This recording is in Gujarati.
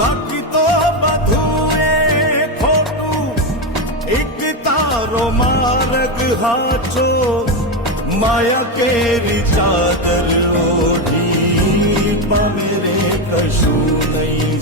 બાકી તો બધું એ ખોટું, એક તારો માર્ગ હાચો, માયા કેરી ચાદર ઓઢી પામે રે કશું નહીં